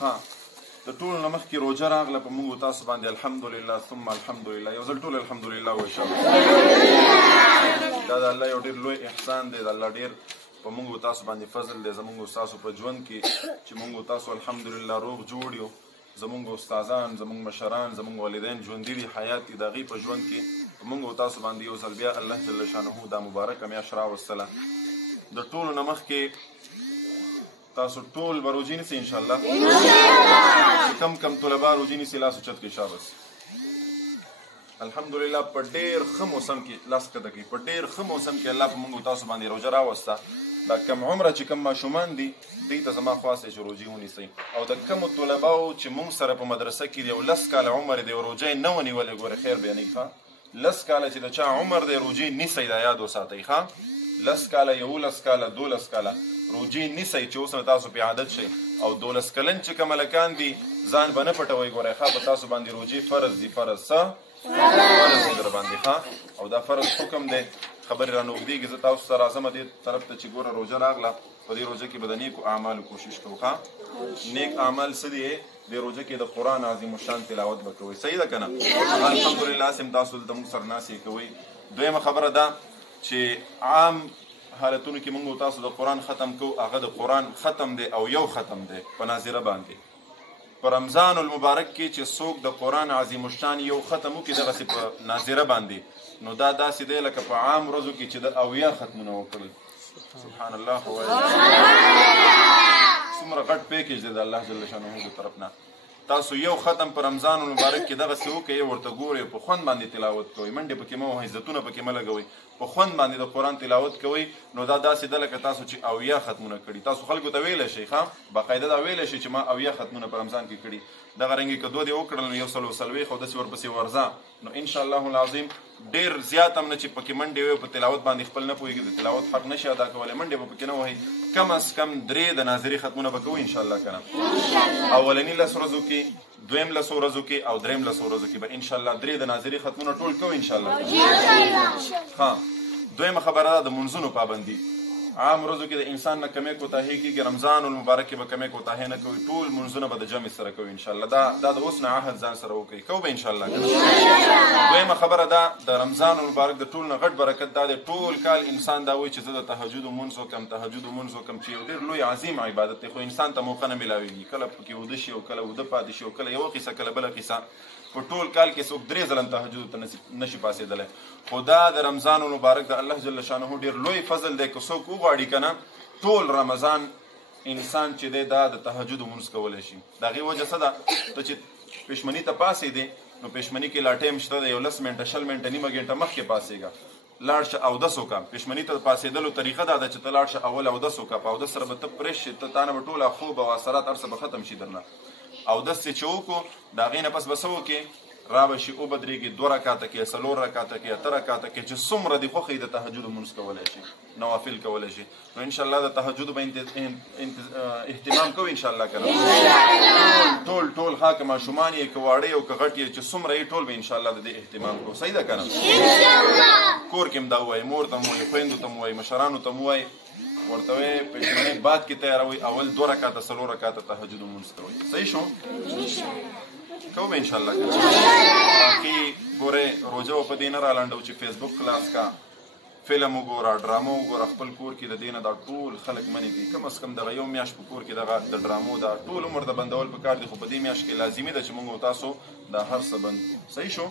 ها د ټولو نه مخکې روژه راغله په موږ تاسو باندې الحمدلله ثم الحمدلله یو ځل ټول الحمدلله وایو دا د الله یو ډېر لوی احسان دی د الله ډېر په موږ تاسو باندې فضل دی زموږ تاسو په ژوند کې چې موږ تاسو الحمدلله روغ جوړ یو زموږ استادان زموږ مشران زموږ والدین ژوندي دي حیات دي د هغوی په ژوند کې موږ تاسو باندې یو ځل بیا الله جل شانه دا مبارکه میاشت راوستله د ټولو نه مخکې تاسو ټول به روژې نیسئ انشاءالله کم کم طلبا روژې نیسي لاس اوچت کړئ شابس الحمدلله په ډېر ښه موسم کې لاس ښکته کوي په ډېر ښه موسم کې الله په موږ تاسو باندې روژه راوسته دا کم عمره چې کم ماشومان دي دوی ته زما خواست دی چې روژې ونیسئ او د کمو طلباو چې موږ سره په مدرسه کې دی او 10 کاله عمر دی او روژه یې نه ونیولې ګوره خیر بیانوي ښه 10 کاله چې د چا عمر دی روژې نیسئ دا یاد وساتئ ښه 10 کاله 11 کاله 12 کاله روژې نیسئ چې اوس نه تاسو پې عادت شئ او 12 کلن چې کوم هلکان دي ځان به نه پټوئ ګورئ ښه په تاسو باندې روژې فرض دي فرض څه فرض دي در باندې ښه او دا فرض حکم دی خبرې را نږدېږي زه تاسو سره راځم دې طرف ته چې ګوره روژه راغله په دې روژه کې به د نیکو اعمالو کوشش کوو ښه نیک اعمال څه دي دې روژه کې د قرآن عظیم الشان تلاوت به کوئ صحیح ده که نه الحمدلله هسې هم تاسو دلته موږ سره ناستې کوئ دویمه خبره ده چې عام حالتونو کې موږ تاسو د قرآن ختم کوو هغه د قرآن ختم دی او یو ختم دی په ناظره باندې په رمضان المبارک کې چې څوک د قرآن عظیم الشان یو ختم وکړي دغسې په ناظره باندې نو دا داسې دی لکه په عام ورځو کې چې د اویا ختمونه وکړي سبحان الله څومره غټ پیکیج دی د الله جل شانه د طرف نه تاسو یو ختم په رمضان المبارک کې دغسې وکړئ ورته ګورئ په خوند باندې تلاوت کوئ منډې پکې مه وهئ عزتونه پکې مه لګوئ په خوند باندې د قرآن تلاوت کوئ نو دا داسې ده لکه تاسو چې اویا ختمونه کړي تاسو خلکو ته ویلی شئ ښه باقاعده دا ویلی شئ چې ما اویا ختمونه په رمضان کې کړي دغه رنګې که دوه دې وکړل نو 140 او داسې ورپسې ورځه نو انشاءالله العظیم ډېر زیات هم نه چې پکې منډې وي په تلاوت باندې خپل نه پوهېږي د تلاوت حق نشي ادا کولی منډې به پکې نه وهئ کم از کم 3 د ناظري ختمونه به کوو انشاءالله که نه اولني 10 ورځو کې دویم 10 ورځو کې او دریم 10 ورځو کې به انشاءالله 3 د ناظري ختمونه ټول کوو انشاءالله ها دویمه خبره ده د منځونو پابندي عام ورځو کې د انسان نه کمی کوتاهي کېږي رمضان المبارک کې به کمی کوتاهي نه کوي ټول منځونه به د جمع سره کوي انشاءالله دا د اوس نه عهد ځان سره وکړي کوو به انشاءالله دویمه خبره ده د رمضان المبارک د ټول نه غټ برکت دا دی ټول کال انسان دا وایي چې زه د تهجد لمونځ وکړم تهجد لمونځ وکړم چې یو ډېر لوی عظیم عبادت دی خو انسان ته موقع نه میلاویږي کله پکې وده شي او کله وده پاتې شي او کله یوه قصه کله بله قصه په ټول کال کې څوک 3 ځله تهجد ته نشي پاسېدلی خو دا د رمضان المبارک د الله جل شانه ډېر لوی فضل دی که څوک وغواړي که نه ټول رمضان انسان چې دی دا د تهجد لمونځ کولی شي د هغې وجه څه ده ته چې پېشمني ته پاسېدې نو پېشمني کې لا ټایم شته دی یو 10 منټه 20 منټه نیمه ګنټه مخکې پاسېږه لاړ شه اودس وکړه پېشمني ته پاسېدلو طریقه دا ده چې ته لاړ شه اول اودس وکړه په اودس سره به ته فرېش شي تا نه به ټوله خوب او اثرات هر څه به ختم شي درنه اودس چې وکړو د هغې نه پس به څه وکړې را به شي وبدرېږي 2 رکاته کې 4 رکاته کې 8 رکاته کې چې څومره دې خوښوي د تهجد لمونځ کولی شي نوافل کولی شي نو انشاءالله د تهجد به اهتمام کوو انشاءالله که نه ټول ها که ماشومان یې که واړه یې او که غټ یې چې څومره یې ټول به انشاءالله د دې اهتمام کوو صحیح ده که نه کور کې هم دا ووایي مور ته م وایي خویندو ته م وایي مشرانو ته م وایي ورته وایي پېشمنۍ بعد کې تیاروئ اول 2 رکاته 4 رکاته تهجد لمونځ کوئ صحیح شو کوو به انشاءالله باقي ګورئ روژه به په دې نه رالنډو چې فیسبوک خلاص کا فلم وګوره ډرامه وګوره خپل کور کې د دې نه دا ټول خلک منې دي کم از کم دغه یو میاشت په کور کې دغه د ډرامو دا ټول عمر د بندول پکار دي خو په دې میاشت کې لازمي ده چې موږ تاسو دا هر څه بند صحیح شو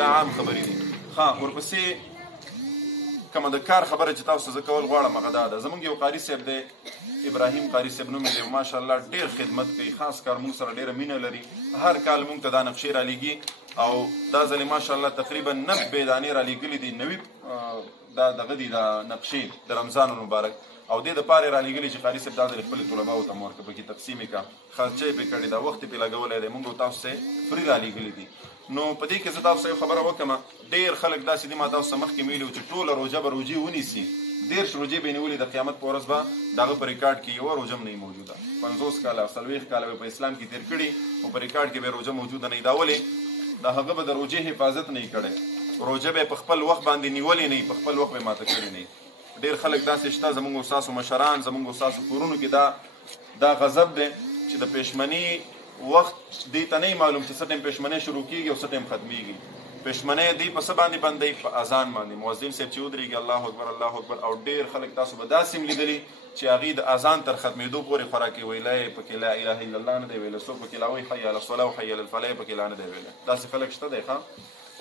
دا عام خبرې دي ښه ورپسې کومه د کار خبره چې تاسو زه کول غواړم هغه دا ده زموږ یو قاري صاحب دی ابراهیم قاري صاحب نوم یې دی ماشاءالله ډېر خدمت کوي خاص کار موږ سره ډېره مینه لري هر کال موږ ته دا نقشې رالیږي او دا ځلې ماشاءالله تقریبا 90 دانې رالیږلي دي 90 دا دغه دي دا نقشې د رمضان المبارک او دې دپاره یې رالیږلي چې قاري صاحب دا ځلې خپلې طلباو ته م ورکړه پکې تقسیم یې کړه خرچه یې پرې کړې دا وخت یې پرې لګولی دی موږ تاسو ته فري رالیږلي دي نو په دې کې زه تاسو یو خبره وکړم ډېر خلک داسې دي ما تاسو ته مخکې ویلي وو چې ټوله روژه به روژې ونیسي 10 روژې به یې نیولې د قیامت په ورځ به د هغه په ریکارډ کې یوه روژه هم نه موجوده 50 کاله 40 کاله به په اسلام کې تېر کړي او په ریکارډ کې به یې روژه موجوده نه وي دا ولې د هغه به د روژې حفاظت نه وي کړی روژه به یې په خپل وخت باندې نیولې نه وي په خپل وخت به یې ماته کړې نه وي ډېر خلک داسې شته زموږ ستاسو مشران زموږ ستاسو کورونو کې دا غضب دی چې د پېشمني وخت دې ته نه معلوم چې څه ټایم پېشمنۍ شروع کېږي او څه ټایم ختمېږي. پېشمنۍ دې په څه باندې بندوي؟ په اذان باندې. مؤذن صاحب چې ودرېږي الله اکبر الله اکبر، او ډېر خلک تاسو به داسې هم لیدلي چې هغې د اذان تر ختمېدو پورې خوراکي ویلی پکې لا اله الا الله نه دی ویلی، څوک پکې لا وایي حي علی الصلاة او حي علی الفلاح پکې لا نه دی ویلی. داسې خلک شته دی ښه.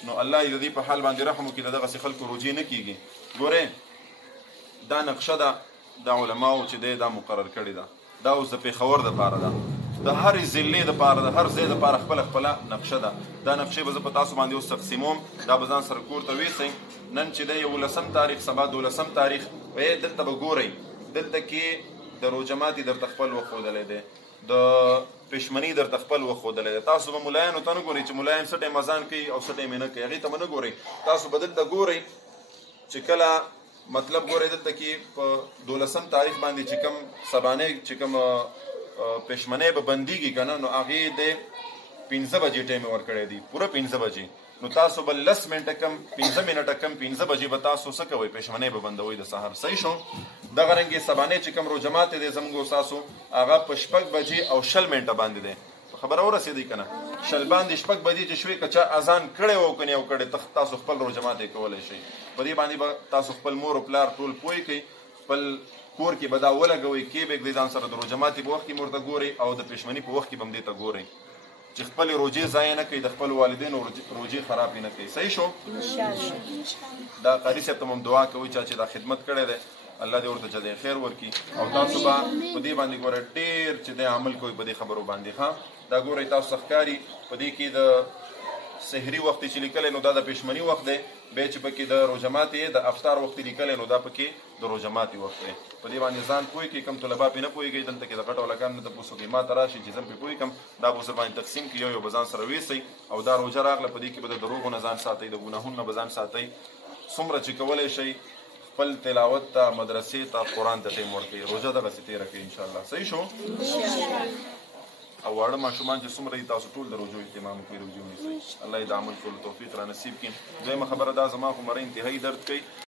نو الله یې د دې په حال باندې رحم وکړي، د دغسې خلکو روجې نه کېږي. ګورئ دا نقشه ده د علماو چې دی دا مقرر کړې ده، دا اوس د پېښور دپاره ده، د هرې ضلعې دپاره د هر ځای دپاره خپله خپله نقشه ده. دا نقشې به زه په تاسو باندې اوس تقسیموم، دا به ځان سره کور ته ویسئ. نن چې دی 11 تاریخ، سبا 12 تاریخ، دلته به ګورئ دلته کې د روژه ماتي درته خپل وښودلی دی، د پېشمني درته خپل وښودلی دی. تاسو به ملایانو ته نه ګورئ چې ملایان څه ټایم اذان کوي او څه ټایم یې نه کوي، هغې ته به نه ګورئ. تاسو به دلته ګورئ چې کله مطلب ګورئ دلته کې په 12 تاریخ باندې چې کوم سبانۍ چې کوم پېشمنۍ به بندېږي که نه، نو هغې د 15 بجې ټایم یې ورکړی دی، پوره 15 بجې. نو تاسو به 10 منټه کم 15 منټه کم 15 بجې به تاسو څه کوئ؟ پېشمنۍ به بندوئ د سهار. صحیح شو؟ دغه رنګې سبانۍ چې کوم روژه ماتې دی زموږ ستاسو، هغه په 6 بجې او 20 منټه باندې دی. خبره ورسېدی که نه؟ 20 باندې 6 بجې چې شوې، که چا اذان کړی و که نه یو کړی، تاسو خپل روژه ماتې کولی شئ. په دې باندې به تاسو خپل مور او پلار ټول پوه کړئ، خپل کور کې به دا ولګوئ، کې به ږدئ ځان سره د روژه ماتې په وخت کې ورته ګورئ او د پېشمني په وخت کې به هم دې ته ګورئ چې خپلې روژې ضایع نه کوي، د خپلو والدینو روژې خرابې نه کوي. صحیح شو؟ دا قاري صاحب ته هم دعا کوئ چا چې دا خدمت کړی دی، الله دې ورته چې دی خیر ورکړي، او تاسو به په دې باندې ګوره ډېر چې دی عمل کوئ په دې خبرو باندې. ښه دا ګورئ تاسو ښکاري په دې کې د سحري وخت چې لیکلی نو دا د پېشمني وخت دی، بیا چې پکې د روژه ماتې د افطار وخت لیکلی نو دا پکې د روژه ماتې وخت دی. په دې باندې ځان پوه کړئ، کوم طلبا پرې نه پوهېږئ دلته کې د غټو هلکانو نه تپوس وکړئ، ما ته راشئ چې زه پرې پوه کړم، دا به ورسره باندې تقسیم کړي، یو یو به ځان سره ویسئ. او دا روژه راغله په دې کې به د دروغو نه ځان ساتئ، د ګناهونو نه به ځان ساتئ. څومره چې کولی شئ خپل تلاوت ته، مدرسې ته، قرآن ته ټایم ورکړئ، روژه دغسې تېره کړئ انشاءالله. صحیح شو؟ او واړه ماشومان چې څومره دي تاسو ټول د روژو اهتمام وکړئ، روژې ونیسئ. الله یې د عمل کولو توفیق را نصیب کړي. دویمه خبره دا زما خو مره انتهایي درد کوي.